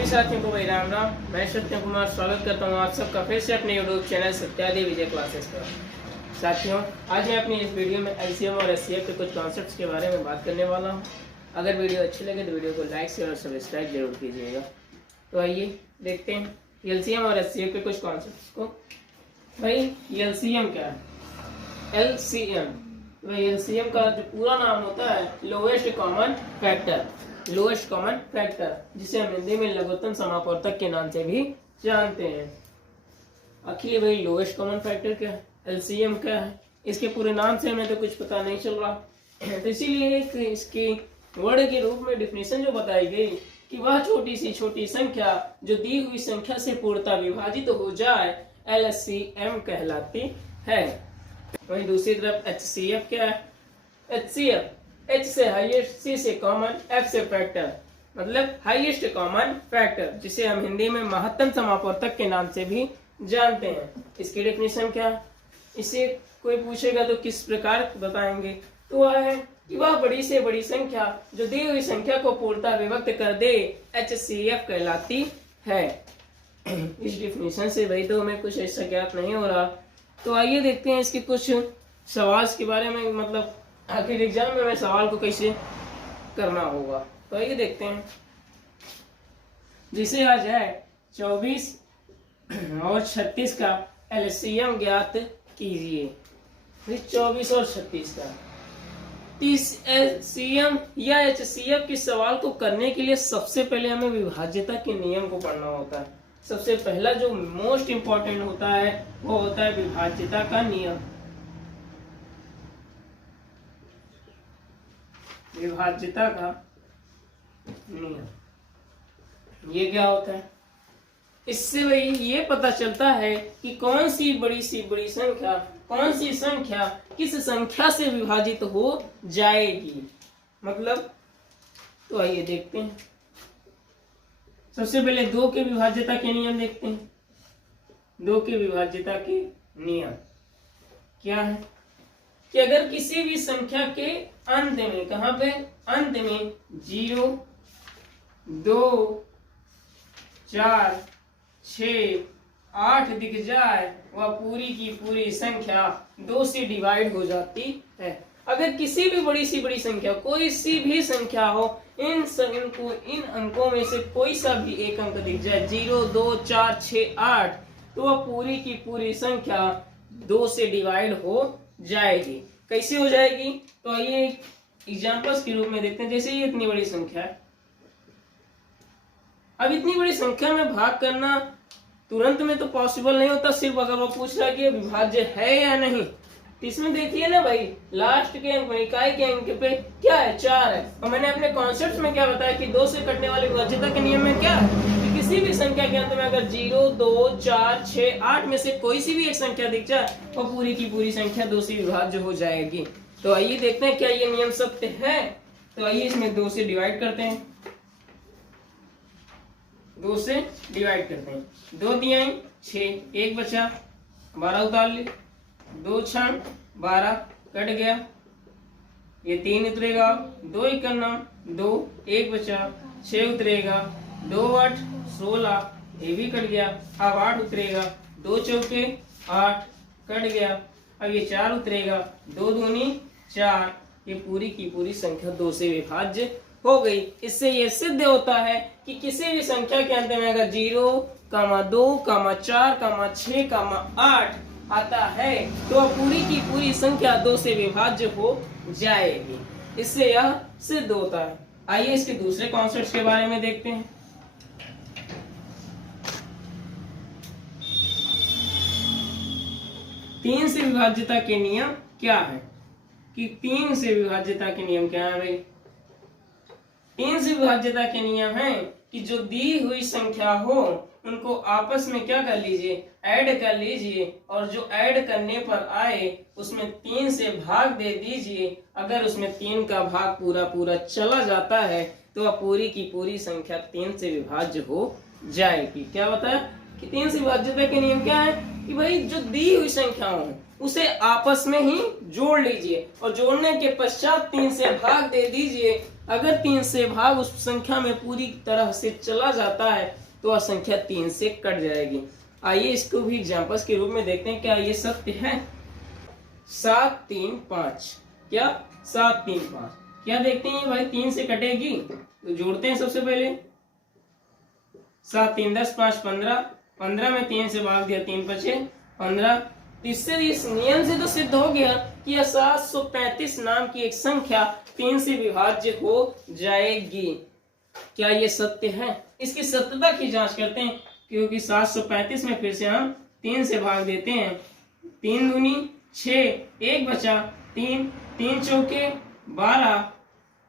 सभी साथियों को भाई राम राम। मैं सत्य कुमार स्वागत करता हूँ आप सबका फिर से अपने यूट्यूब चैनल सत्यादि विजय क्लासेस पर। साथियों, आज मैं अपनी इस वीडियो में एलसीएम और एचसीएफ के कुछ कॉन्सेप्ट्स के बारे में बात करने वाला हूँ। अगर वीडियो अच्छी लगे तो वीडियो को लाइक शेयर और सब्सक्राइब जरूर कीजिएगा। तो आइए देखते हैं एलसीएम और एचसीएफ के कुछ कॉन्सेप्ट्स को। भाई एलसीएम क्या है? एलसीएम का जो पूरा नाम होता है लोएस्ट कॉमन फैक्टर, जिसे हम हिंदी में लघुत्तम समापवर्तक के नाम से भी जानते हैं। आखिर भाई लोएस्ट कॉमन फैक्टर क्या है, एलसीएम क्या है, इसके पूरे नाम से हमें तो कुछ पता नहीं चल रहा। तो इसीलिए इसकी वर्ड के रूप में डिफिनेशन जो बताई गई कि वह छोटी सी छोटी संख्या जो दी हुई संख्या से पूर्णतः विभाजित हो जाए एलसीएम कहलाती है। वहीं दूसरी तरफ एचसीएफ क्या है? एचसीएफ एच से हाईएस्ट, सी से कॉमन, एफ से फैक्टर, मतलब हाईएस्ट कॉमन फैक्टर, जिसे हम हिंदी में महत्तम समापवर्तक के नाम से भी जानते हैं। इसकी डेफिनेशन क्या है? इसे कोई पूछेगा तो किस प्रकार बताएंगे? तो वह है कि वह बड़ी से बड़ी संख्या जो दी हुई संख्या को पूर्णतः विभक्त कर दे एचसीएफ कहलाती है। इस डेफिनेशन से भाई तो हमें कुछ ऐसा ज्ञात नहीं हो रहा। तो आइए देखते हैं इसके कुछ सवाल के बारे में, मतलब आखिर एग्जाम में हमें सवाल को कैसे करना होगा। तो आइए देखते हैं। जिसे आ जाए 24 और 36 का एलसीएम ज्ञात कीजिए। 24 और 36 का एलसीएम या एचसीएफ के सवाल को करने के लिए सबसे पहले हमें विभाज्यता के नियम को पढ़ना होता है। सबसे पहला जो मोस्ट इंपॉर्टेंट होता है वो होता है विभाज्यता का नियम। विभाज्यता का नियम ये क्या होता है? इससे भाई ये पता चलता है कि कौन सी बड़ी संख्या, कौन सी संख्या किस संख्या से विभाजित हो जाएगी, मतलब। तो आइए देखते हैं। सबसे पहले 2 के विभाज्यता के नियम देखते हैं। 2 के विभाज्यता के नियम क्या है कि अगर किसी भी संख्या के अंत में, कहां पे अंत में 0, 2, 4, 6, 8 दिख जाए, वह पूरी की पूरी संख्या 2 से डिवाइड हो जाती है। अगर किसी भी बड़ी संख्या, कोई सी भी संख्या हो, इन अंकों में से कोई सा भी एक अंक दिख जाए, 0, 2, 4, 6, 8, तो वह पूरी की पूरी संख्या 2 से डिवाइड हो जाएगी। कैसे हो जाएगी? तो आइए एग्जांपल्स के रूप में देखते हैं। जैसे ये इतनी बड़ी संख्या है, अब इतनी बड़ी संख्या में भाग करना तुरंत में तो पॉसिबल नहीं होता। सिर्फ अगर वो पूछ रहा है कि विभाज्य है या नहीं, तो इसमें देखिए ना भाई, लास्ट के अंक में, इकाई के अंक पे क्या है? 4 है। और मैंने अपने कॉन्सेप्ट में क्या बताया कि 2 से कटने वाले विभाज्यता के नियम में क्या है कि किसी भी संख्या के अंत में अगर 0, 2, 4, 6, 8 में से कोई सी भी एक संख्या दिख जाए, वो पूरी की पूरी संख्या 2 से विभाज्य हो जाएगी। तो आइए देखते हैं क्या ये नियम सत्य है। तो आइए इसमें 2 से डिवाइड करते हैं। 2 से डिवाइड करते हैं। 2 दिया 6, 1 बचा, 12 उतार ले, 2 6 12 कट गया, ये 3 उतरेगा, 2 1 9, 2 1 बचा, 6 उतरेगा, 2 8 16, ये भी कट गया। अब 8 उतरेगा, 2 चौके 8 कट गया। अब ये 4 उतरेगा, 2 दूनी 4, ये पूरी की पूरी संख्या 2 से विभाज्य हो गई। इससे ये सिद्ध होता है कि किसी भी संख्या के अंत में अगर 0, 2, 4, 6, 8 आता है तो पूरी की पूरी संख्या 2 से विभाज्य हो जाएगी। इससे यह सिद्ध होता है। आइए इसके दूसरे कॉन्सेप्ट के बारे में देखते हैं। तीन से विभाज्यता के नियम क्या है कि 3 से विभाज्यता के नियम क्या है भाई? 3 से विभाज्यता के नियम है कि जो दी हुई संख्या हो उनको आपस में क्या कर लीजिए? ऐड कर लीजिए, और जो ऐड करने पर आए उसमें 3 से भाग दे दीजिए। अगर उसमें 3 का भाग पूरा चला जाता है तो वह पूरी की पूरी संख्या 3 से विभाज्य हो जाएगी। क्या बताया कि 3 से विभाज्यता के नियम क्या है कि भाई जो दी हुई संख्याओं है उसे आपस में ही जोड़ लीजिए, और जोड़ने के पश्चात 3 से भाग दे दीजिए। अगर 3 से भाग उस संख्या में पूरी तरह से चला जाता है तो वह संख्या 3 से कट जाएगी। आइए इसको भी एग्जांपल्स के रूप में देखते हैं, क्या ये सत्य है। 7 3 5, क्या 7 3 5, क्या देखते हैं भाई 3 से कटेगी, तो जोड़ते हैं सबसे पहले। 7 3 10 5 15, 15 में 3 से भाग दिया, 3 5 15। इससे इस नियम से तो सिद्ध हो गया कि यह 735 नाम की एक संख्या 3 से विभाज्य हो जाएगी। क्या ये सत्य है? इसकी सत्यता की जांच करते हैं, क्योंकि 735 में फिर से हम 3 से भाग देते हैं। 3 दूनी 6, 1 बचा 3, 3 चौके 12,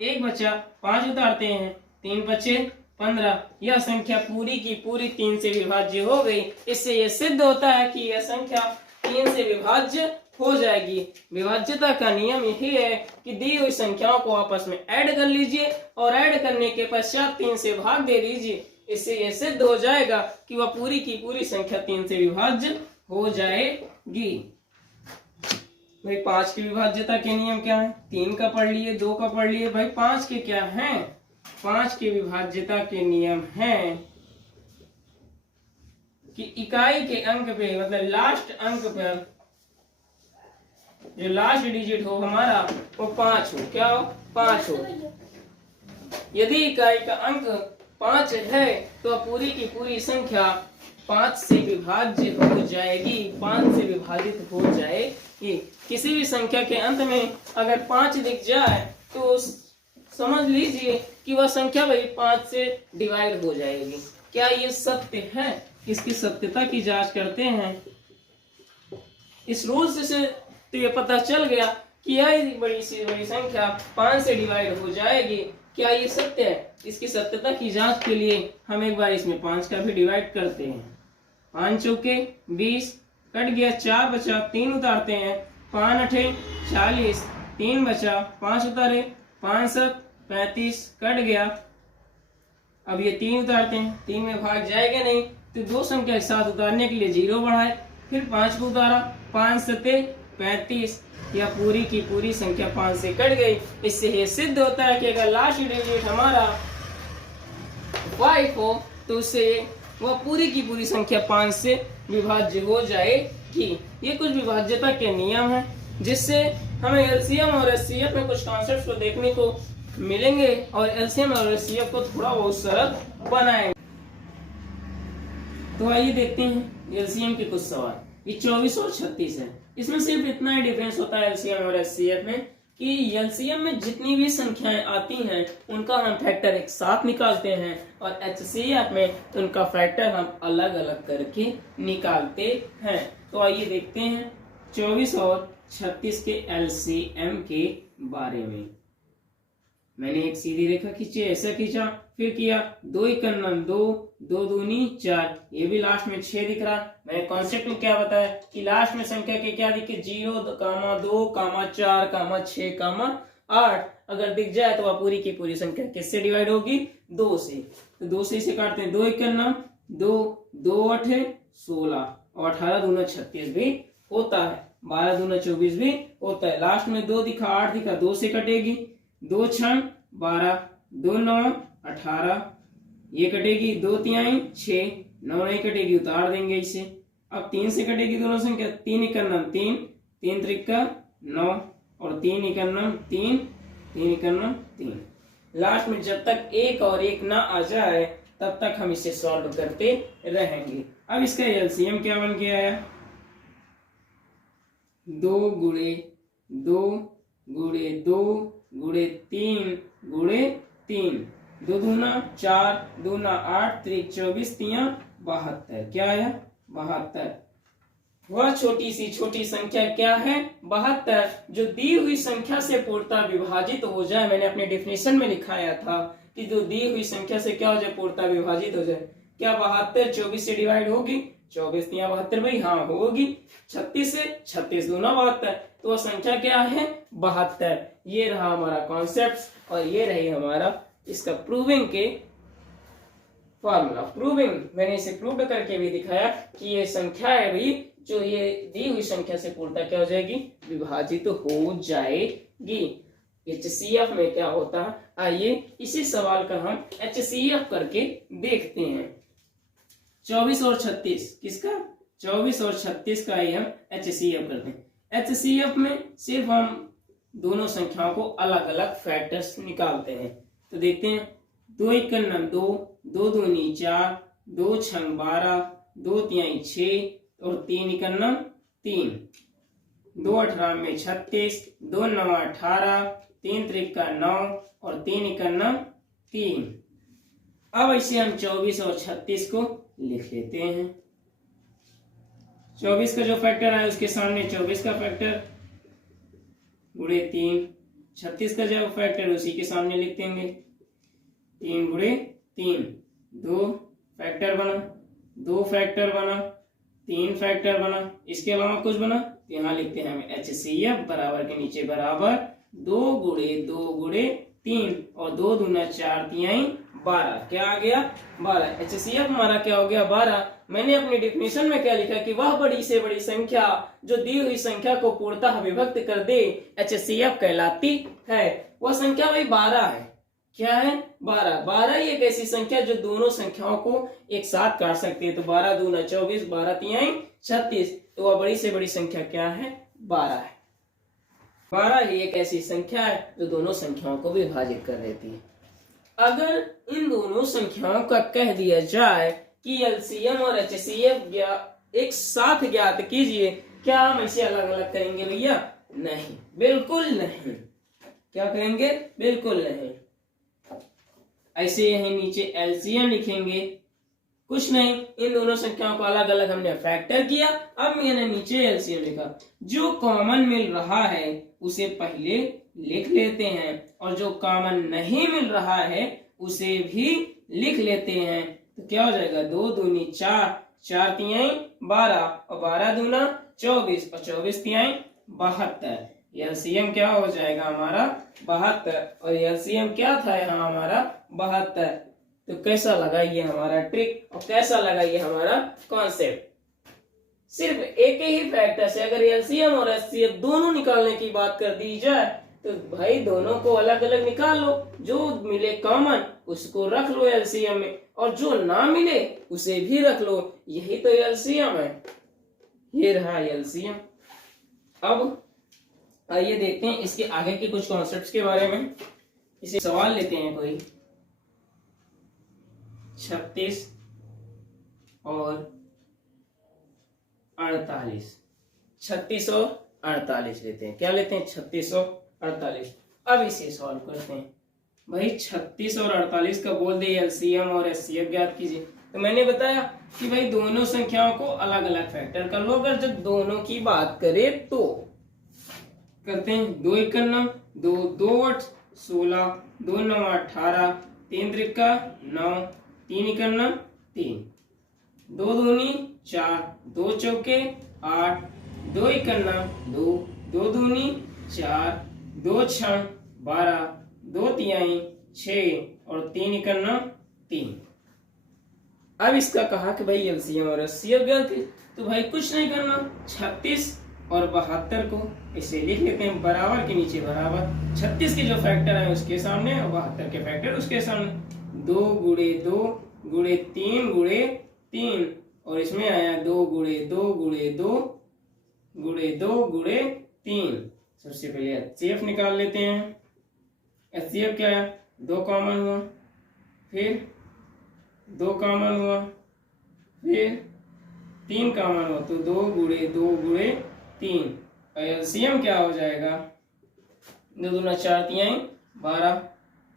1 बचा 5 उतारते हैं, 3 बचे 15। यह संख्या पूरी की पूरी 3 से विभाज्य हो गई। इससे यह सिद्ध होता है कि यह संख्या 3 से विभाज्य हो जाएगी। विभाज्यता का नियम यही है कि दी हुई संख्याओं को आपस में ऐड कर लीजिए और ऐड करने के पश्चात 3 से भाग दे दीजिए। इससे यह सिद्ध हो जाएगा कि वह पूरी की पूरी संख्या 3 से विभाज्य हो जाएगी। भाई 5 की विभाज्यता के नियम क्या है? 3 का पढ़ लिए, 2 का पढ़ लिए, भाई 5 के क्या है? 5 की विभाज्यता के नियम है कि इकाई के अंक पे, मतलब लास्ट अंक पर जो लास्ट डिजिट हो हमारा वो 5 हो। क्या हो? 5 हो। यदि इकाई का अंक 5 है तो पूरी की पूरी संख्या 5 से विभाज्य हो जाएगी, 5 से विभाजित हो जाएगी। किसी भी संख्या के अंत में अगर 5 दिख जाए तो समझ लीजिए कि वह संख्या भाई 5 से डिवाइड हो जाएगी। क्या ये सत्य है? इसकी सत्यता की जांच करते हैं। इस रूल से तो ये पता चल गया कि यह बड़ी से बड़ी संख्या 5 से डिवाइड हो जाएगी। क्या ये सत्य है? इसकी सत्यता की जांच के लिए हम एक बार इसमें 5 का भी डिवाइड करते हैं। 5 चौके 20, कट गया, 4 बचा, 3 उतारते हैं, 5 8 40, 3 बचा, 5 उतारे, 5 7 35, कट गया। अब ये 3 उतारते हैं, 3 में भाग जाएगा नहीं तो दो संख्या एक साथ उतारने के लिए 0 बढ़ाए, फिर 5 को उतारा, 5 7 35, यह पूरी की पूरी संख्या 5 से कट गई। इससे ये सिद्ध होता है कि अगर लास्ट डिजिट हमारा 5 हो तो उससे वह पूरी की पूरी संख्या 5 से विभाज्य हो जाएगी। ये कुछ विभाज्यता के नियम हैं जिससे हमें एलसीएम और एचसीएफ में कुछ कॉन्सेप्ट्स को देखने को मिलेंगे और एलसीएम और एचसीएफ को थोड़ा बहुत सरल बनाएंगे। तो आइए देखते हैं एलसीएम के कुछ सवाल। ये 24 और 36 है। इसमें सिर्फ इतना ही डिफरेंस होता है एलसीएम और एचसीएफ में कि एलसीएम में जितनी भी संख्याएं आती हैं उनका हम फैक्टर एक साथ निकालते हैं और एचसीएफ में उनका फैक्टर हम अलग अलग करके निकालते हैं। तो आइए देखते हैं 24 और 36 के एलसीएम के बारे में। मैंने एक सीधी रेखा खींची, ऐसा खींचा, फिर किया 2 1 2, 2 दूनी 4, ये भी लास्ट में 6 दिख रहा। मैंने कॉन्सेप्ट में क्या बताया कि लास्ट में संख्या के क्या दिखे, 0 2 4 6 8 अगर दिख जाए तो वह पूरी की पूरी संख्या किससे डिवाइड होगी? 2 से। तो 2 से इसे काटते हैं, 2 1 2, 2 8 16 और 18 दूना 36 भी होता है, 12 दूना 24 भी होता है। लास्ट में 2 दिखा, 8 दिखा, 2 से कटेगी, 2 6 12, 2 9 18, ये कटेगी, 2 तिहाई 6, 9 नहीं कटेगी, उतार देंगे इसे। अब 3 से कटेगी दोनों संख्या, 3 1 3, 3 त्रिका 9 और 3 1 3, 3 1 3। लास्ट में जब तक 1 और 1 ना आ जाए तब तक हम इसे सॉल्व करते रहेंगे। अब इसका एलसीएम क्या बन के आया? 2 गुणे 2 गुणे 2 गुणे 3 गुणे 3, 2 दूना 4, दूना 8, 3 24, 3 72। क्या आया? 72। वह छोटी सी छोटी संख्या क्या है? 72, जो दी हुई संख्या से पूर्णतः विभाजित हो जाए। मैंने अपने डेफिनेशन में लिखाया था कि जो दी हुई संख्या से क्या हो जाए? पूर्णतः विभाजित हो जाए। क्या 72 24 से डिवाइड होगी? 24 3 72 भाई, हाँ होगी। 36 से 36 दूना 72, तो वह संख्या क्या है? 72। ये रहा हमारा कॉन्सेप्ट और ये रही हमारा इसका प्रूविंग के फॉर्मूला। प्रूविंग मैंने इसे प्रूव करके भी दिखाया कि ये संख्या है भाई, जो ये दी हुई संख्या से पूर्णतः क्या हो जाएगी? विभाजित हो जाएगी। HCF में क्या होता है, आइए इसी सवाल का हम HCF करके देखते हैं। 24 और 36 किसका, 24 और 36 का ही हम HCF करते हैं। HCF में सिर्फ हम दोनों संख्याओं को अलग अलग फैक्टर्स निकालते हैं। तो देखते हैं, 2 एकम 2, 2 दूनी 4, 2 छंग 12, 2 तिहाई 6 और 3 एकम 3, 2 18 में 36, 2 9 18, 3 त्रिका 9 और 3 एकम 3। अब ऐसे हम 24 और 36 को लिख लेते हैं। 24 का जो फैक्टर है उसके सामने 24 का फैक्टर गुणे 3, 36 का जो फैक्टर उसी के सामने लिख देंगे 3 गुणे 3, 2 फैक्टर बना, 2 फैक्टर बना, 3 फैक्टर बना, इसके अलावा कुछ बना, यहाँ लिखते हैं हम HCF बराबर के नीचे बराबर 2 गुणे 2 गुणे 3 और 2 दूना 4 तिहाई 12, क्या आ गया 12। HCF हमारा क्या हो गया 12। मैंने अपनी डिफिनेशन में क्या लिखा कि वह बड़ी से बड़ी संख्या जो दी हुई संख्या को पूर्णतः विभक्त कर दे HCF कहलाती है। वह संख्या वही 12 है। क्या है 12। 12 ही एक ऐसी संख्या जो दोनों संख्याओं को एक साथ काट सकती है। तो 12 दूना 24, 12 तिहाई 36, तो वह बड़ी से बड़ी संख्या क्या है 12 है। 12 ही एक ऐसी संख्या है जो दोनों संख्याओं को विभाजित कर देती है। अगर इन दोनों संख्याओं का कह दिया जाए कि LCM और HCF एक साथ ज्ञात कीजिए, क्या हम इसे अलग अलग करेंगे भैया? नहीं, बिल्कुल नहीं। क्या करेंगे? बिल्कुल नहीं। ऐसे यही नीचे LCM लिखेंगे, कुछ नहीं, इन दोनों संख्याओं को अलग अलग हमने फैक्टर किया। अब मैंने नीचे LCM लिखा, जो कॉमन मिल रहा है उसे पहले लिख लेते हैं और जो कॉमन नहीं मिल रहा है उसे भी लिख लेते हैं। तो क्या हो जाएगा 2 दूनी 4, 4 तिहाई 12 और 12 दूना 24 और 24 तिहाई 72। LCM क्या हो जाएगा हमारा 72 और LCM क्या था यहाँ हमारा 72। तो कैसा लगा ये हमारा ट्रिक और कैसा लगा ये हमारा कॉन्सेप्ट? सिर्फ एक ही फैक्टर से अगर LCM और HCF दोनों निकालने की बात कर दी जाए तो भाई दोनों को अलग अलग निकाल लो, जो मिले कॉमन उसको रख लो LCM में और जो ना मिले उसे भी रख लो। यही तो LCM है। ये रहा LCM। अब आइए देखते हैं इसके आगे के कुछ कॉन्सेप्ट्स के बारे में। इसे सवाल लेते हैं कोई 36 और 48, 36 और 48 लेते हैं। क्या लेते हैं? 36 और 48। अब इसे सॉल्व करते हैं। भाई 36 और 48 का बोल दे LCM और HCF ज्ञात कीजिए। तो मैंने बताया कि भाई दोनों संख्याओं को अलग अलग फैक्टर कर लो। अगर जब दोनों की बात करें तो करते हैं 2 एकम 2, 2 8 16, 2 9 18, 3 त्रिका 9, 3 एकम 3, 2 दूनी 4, 2 चौके 8, 2 एकम 2, 2 दूनी 4, 2 छंग 12, 2 तिहाई 6 और 3 एकम 3। अब इसका कहा कि भाई LCM और HCF ज्ञात कीजिए। तो भाई कुछ नहीं करना, 36 और 72 को इसे लिख लेते हैं बराबर के नीचे बराबर। 36 के जो फैक्टर है उसके सामने और 72 के फैक्टर उसके सामने। 2 गुणे 2 गुणे 3 गुणे 3 और इसमें आया 2 गुणे 2 गुणे 2 गुणे 2 गुणे 3। सबसे पहले HCF निकाल लेते हैं। HCF क्या है? 2 कॉमन हुआ, फिर 2 कॉमन हुआ, फिर 3 कॉमन हुआ, तो 2 गुणे 2 गुणे 3। और LCM क्या हो जाएगा? 2 दूना 4 तिहाई 12।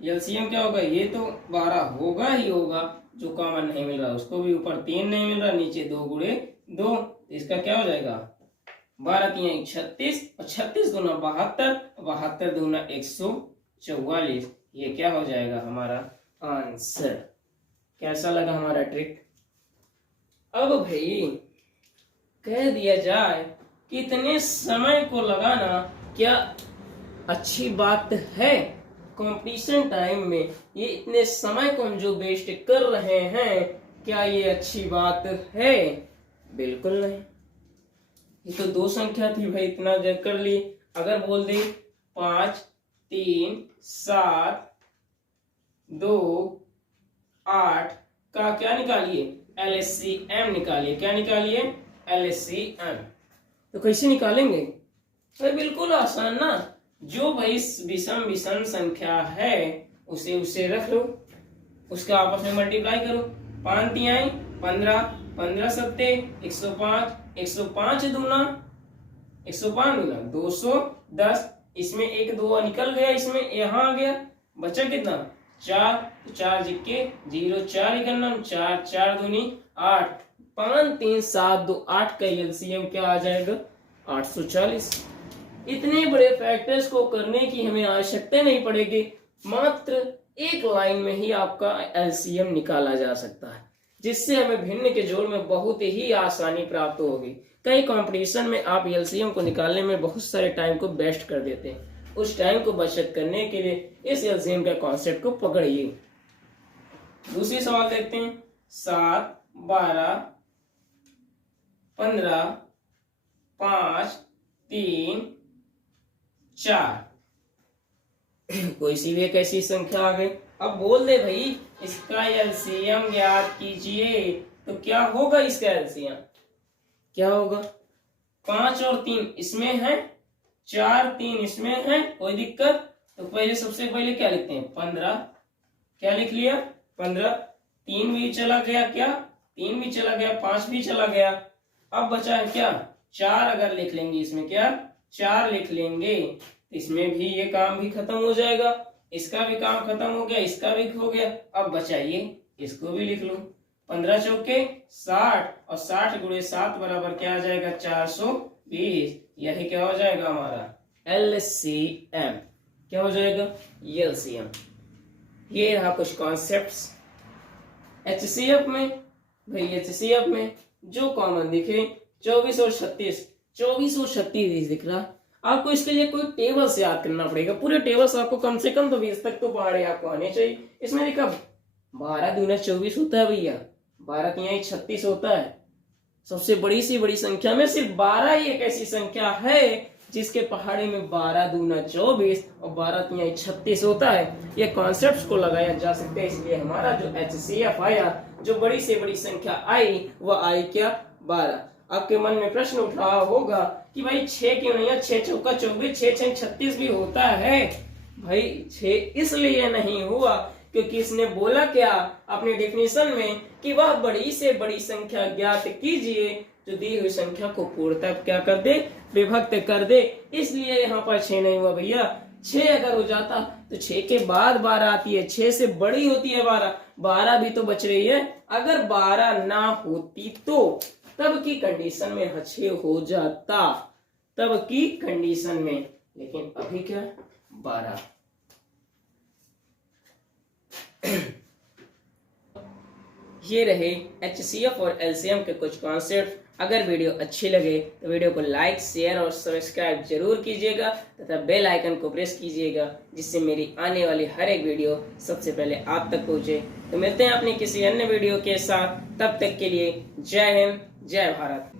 LCM क्या होगा? ये तो 12 होगा ही होगा। जो कॉमन नहीं मिल रहा उसको भी ऊपर 3 नहीं मिल रहा, नीचे 2 गुणे 2, इसका क्या हो जाएगा 12 तिहाई 36 और 36 दूना 72, 72 दूना 144। ये क्या हो जाएगा हमारा आंसर। कैसा लगा हमारा ट्रिक? अब भाई कह दिया जाए कि इतने समय को लगाना क्या अच्छी बात है? कंपटीशन टाइम में ये इतने समय को हम जो वेस्ट कर रहे हैं, क्या ये अच्छी बात है? बिल्कुल नहीं। ये तो 2 संख्या थी भाई, इतना जब कर ली। अगर बोल दे 5 3 7 2 8 का क्या निकालिए, LCM निकालिए। क्या निकालिए, LCM। तो कैसे निकालेंगे भाई, बिल्कुल आसान ना, जो भाई विषम विषम संख्या है उसे उसे रख लो, उसका आपस में मल्टीप्लाई करो। 5 तिहाई 15, 15 सत्ते 105, 105 दूना 105 दूना 210, इसमें एक 2 निकल गया, इसमें यहाँ आ गया, बचा कितना 4, तो 4 जिक्के 0, 4 इकन्ना 4, 4 दूनी 8, 5 3 7 2 8 का एलसीएम क्या आ जाएगा, 840। इतने बड़े फैक्टर्स को करने की हमें आवश्यकता नहीं पड़ेगी, मात्र एक लाइन में ही आपका एलसीएम निकाला जा सकता है, जिससे हमें भिन्न के जोड़ में बहुत ही आसानी प्राप्त होगी। कई कंपटीशन में आप एलसीएम को निकालने में बहुत सारे टाइम को वेस्ट कर देते हैं, उस टाइम को बचत करने के लिए इस एलसीएम के कॉन्सेप्ट को पकड़िए। दूसरी सवाल देखते हैं, 7 12 15 5 3 4 कोई सी भी एक ऐसी संख्या आ गई। अब बोल दे भाई इसका एलसीएम ज्ञात कीजिए, तो क्या होगा इसका एलसीएम, क्या होगा, 5 और 3 इसमें है, 4 3 इसमें है, कोई दिक्कत। तो पहले सबसे पहले क्या लिखते हैं, 15, क्या लिख लिया 15, 3 भी चला गया, क्या 3 भी चला गया, 5 भी चला गया, अब बचा है क्या 4। अगर लिख लेंगे इसमें क्या 4 लिख लेंगे, इसमें भी ये काम भी खत्म हो जाएगा, इसका भी काम खत्म हो गया, इसका भी हो गया। अब बचाइए, इसको भी लिख लो, 15 चौके 60 और 60 गुणे 7 बराबर क्या आ जाएगा 420। यही क्या हो जाएगा हमारा एलसीएम, क्या हो जाएगा एलसीएम। ये रहा कुछ कॉन्सेप्ट्स। एचसीएफ में भाई, एचसीएफ में जो कॉमन दिखे 24 और 36, 24 और 36 दिख रहा, आपको इसके लिए कोई टेबल से याद करना पड़ेगा। पूरे टेबल्स आपको कम से कम तो 20 तक तो पहाड़े आपको आने चाहिए। इसमें लिखा 12 दूना 24 होता है भैया, 12 तिहाई 36 होता है। सबसे बड़ी सी बड़ी संख्या में सिर्फ 12 ही एक ऐसी संख्या है जिसके पहाड़े में 12 दूना 24 और 12 तिहाई 36 होता है। ये कॉन्सेप्ट्स को लगाया जा सकता है, इसलिए हमारा जो एचसीएफ आया, जो बड़ी से बड़ी संख्या आई, वह आई क्या 12। आपके मन में प्रश्न उठ रहा होगा कि भाई 6 क्यों नहीं है, 6 चौका 24, 6 6 36 भी होता है। भाई 6 इसलिए नहीं हुआ क्योंकि इसने बोला क्या अपने डेफिनेशन में कि वह बड़ी से बड़ी संख्या ज्ञात कीजिए जो दी हुई संख्या को पूर्णतः क्या कर दे, विभक्त कर दे। इसलिए यहाँ पर 6 नहीं हुआ भैया। 6 अगर हो जाता तो 6 के बाद 12 आती है, 6 से बड़ी होती है 12, 12 भी तो बच रही है। अगर 12 ना होती तो तब की कंडीशन में 6 हो जाता, तब की कंडीशन में, लेकिन अभी क्या 12। ये रहे एचसीएफ और एलसीएम के कुछ कॉन्सेप्ट। अगर वीडियो अच्छी लगे तो वीडियो को लाइक, शेयर और सब्सक्राइब जरूर कीजिएगा तथा बेल आइकन को प्रेस कीजिएगा, जिससे मेरी आने वाली हर एक वीडियो सबसे पहले आप तक पहुंचे। तो मिलते हैं अपने किसी अन्य वीडियो के साथ, तब तक के लिए जय हिंद, जय भारत।